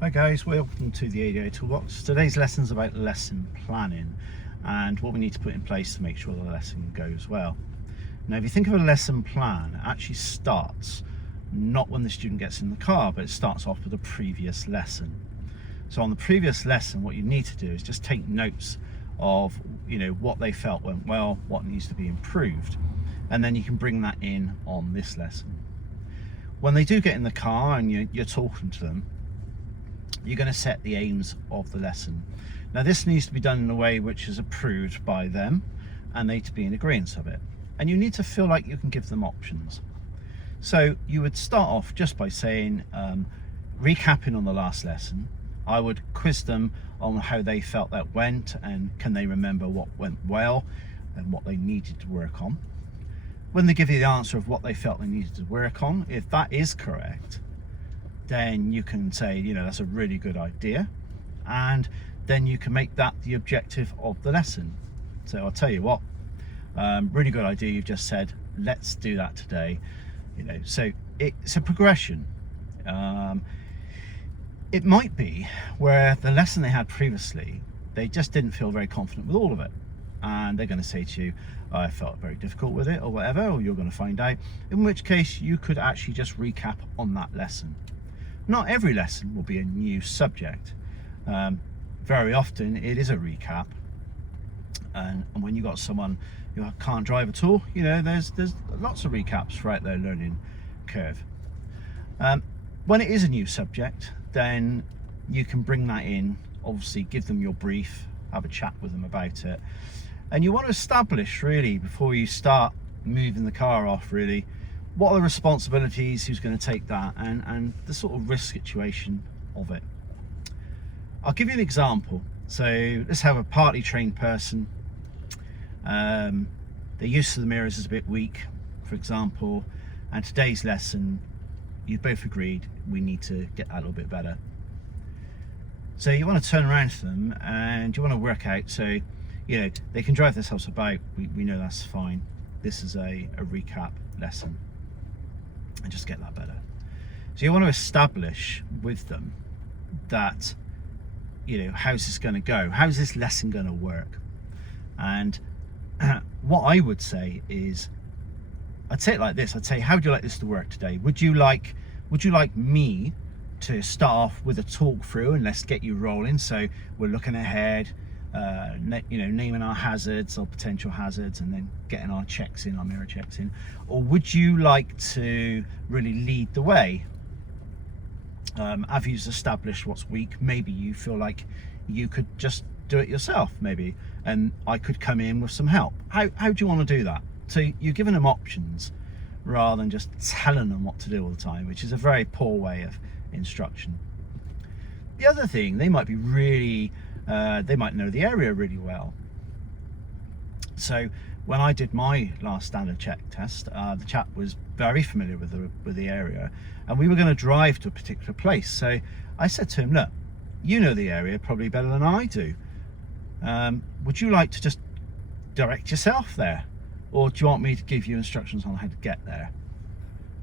Hi guys, welcome to the ADI Toolbox. Today's lesson is about lesson planning and what we need to put in place to make sure the lesson goes well. Now if you think of a lesson plan, it actually starts not when the student gets in the car, but it starts off with a previous lesson. So on the previous lesson, what you need to do is just take notes of what they felt went well, what needs to be improved, and then you can bring that in on this lesson. When they do get in the car and you're talking to them, you're going to set the aims of the lesson. Now this needs to be done in a way which is approved by them and they to be in agreement of it. And you need to feel like you can give them options. So you would start off just by saying, recapping on the last lesson, I would quiz them on how they felt that went and can they remember what went well and what they needed to work on. When they give you the answer of what they felt they needed to work on, if that is correct, then you can say, that's a really good idea. And then you can make that the objective of the lesson. So I'll tell you what, really good idea you've just said, let's do that today. So it's a progression. It might be where the lesson they had previously, they just didn't feel very confident with all of it. And they're going to say to you, I felt very difficult with it or whatever, or you're going to find out, in which case you could actually just recap on that lesson. Not every lesson will be a new subject. Very often it is a recap, and when you've got someone who can't drive at all, there's lots of recaps throughout their learning curve. When it is a new subject, then you can bring that in, obviously give them your brief, have a chat with them about it, and you want to establish really before you start moving the car off, really what are the responsibilities, who's going to take that, and the sort of risk situation of it. I'll give you an example. So let's have a partly trained person. Their use of the mirrors is a bit weak, for example, and today's lesson, you've both agreed we need to get that a little bit better. So you want to turn around to them and you want to work out, so they can drive themselves about, we know that's fine. This is a recap lesson, and just get that better. So you want to establish with them that how's this going to go, how's this lesson going to work. And what I would say is, I'd say it like this, I'd say, how would you like this to work today? Would you like me to start off with a talk through and let's get you rolling, so we're looking ahead, naming our hazards or potential hazards, and then getting our checks in, our mirror checks in? Or would you like to really lead the way? Have you established what's weak? Maybe you feel like you could just do it yourself, maybe, and I could come in with some help. How do you want to do that? So you're giving them options rather than just telling them what to do all the time, which is a very poor way of instruction. The other thing, they might be really they might know the area really well. So when I did my last standard check test, the chap was very familiar with the area, and we were going to drive to a particular place. So I said to him, look, you know the area probably better than I do. Would you like to just direct yourself there, or do you want me to give you instructions on how to get there?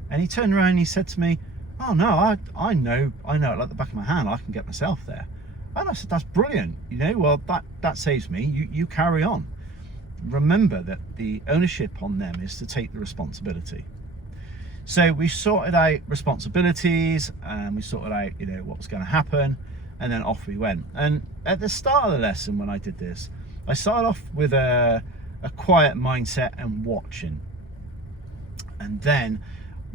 And he turned around and he said to me, oh no, I know it like the back of my hand, I can get myself there. And I said, that's brilliant, well, that saves me. You carry on. Remember that the ownership on them is to take the responsibility. So we sorted out responsibilities, and we sorted out what was going to happen, and then off we went. And at the start of the lesson, when I did this, I started off with a quiet mindset and watching. And then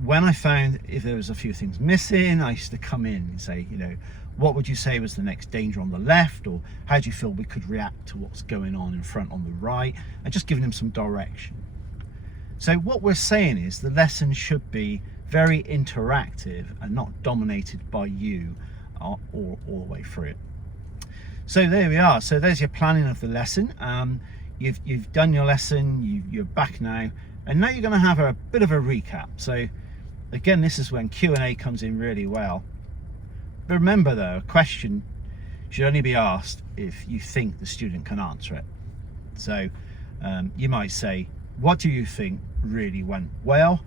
when I found if there was a few things missing, I used to come in and say, what would you say was the next danger on the left, or how do you feel we could react to what's going on in front on the right, and just giving them some direction. So what we're saying is the lesson should be very interactive and not dominated by you all the way through it. So there we are. So there's your planning of the lesson. You've done your lesson, you're back now, and now you're going to have a bit of a recap. So again, this is when Q&A comes in really well. But remember though, a question should only be asked if you think the student can answer it. So you might say, what do you think really went well?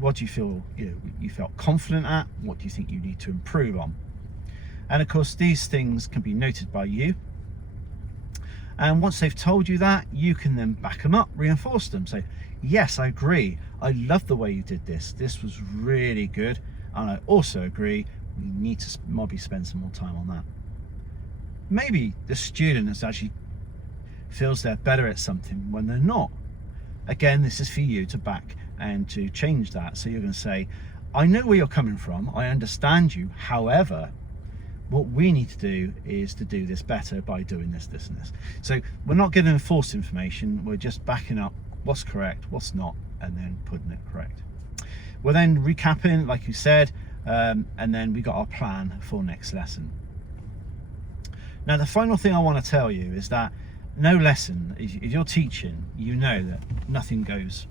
What do you feel you felt confident at? What do you think you need to improve on? And of course, these things can be noted by you. And once they've told you that, you can then back them up, reinforce them. Say, yes, I agree. I love the way you did this. This was really good. And I also agree, we need to maybe spend some more time on that. Maybe the student has actually feels they're better at something when they're not. Again, this is for you to back and to change that. So you're going to say, I know where you're coming from. I understand you. However, what we need to do is to do this better by doing this, this, and this. So we're not giving false information. We're just backing up what's correct, what's not, and then putting it correct. We're then recapping, like you said, and then we got our plan for next lesson. Now, the final thing I want to tell you is that no lesson, if you're teaching, you know that nothing goes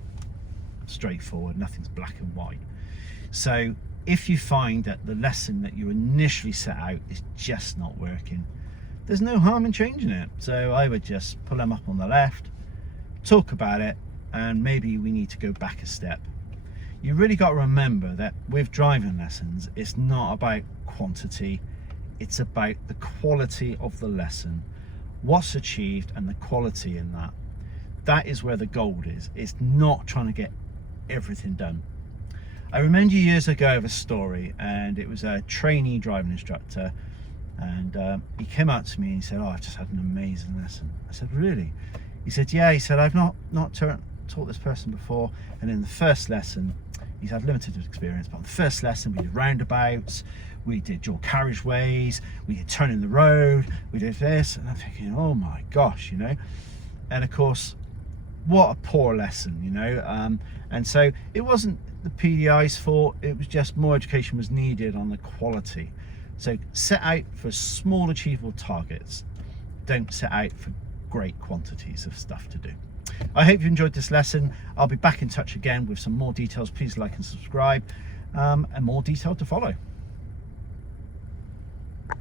straightforward, nothing's black and white. So if you find that the lesson that you initially set out is just not working, there's no harm in changing it. So I would just pull them up on the left, talk about it, and maybe we need to go back a step. You really got to remember that with driving lessons, it's not about quantity, it's about the quality of the lesson, what's achieved and the quality in that. That is where the gold is. It's not trying to get everything done. I remember years ago of a story, and it was a trainee driving instructor, and he came up to me and he said, oh, I've just had an amazing lesson. I said, really? He said, yeah. He said, I've not taught this person before, and in the first lesson, he's had limited experience, but on the first lesson we did roundabouts, we did dual carriageways, we did turning the road, we did this, and I'm thinking, oh my gosh, you know. And of course, what a poor lesson, you know. And so it wasn't the PDI's fault, it was just more education was needed on the quality. So set out for small achievable targets, don't set out for great quantities of stuff to do. I hope you enjoyed this lesson. I'll be back in touch again with some more details. Please like and subscribe, and more detail to follow.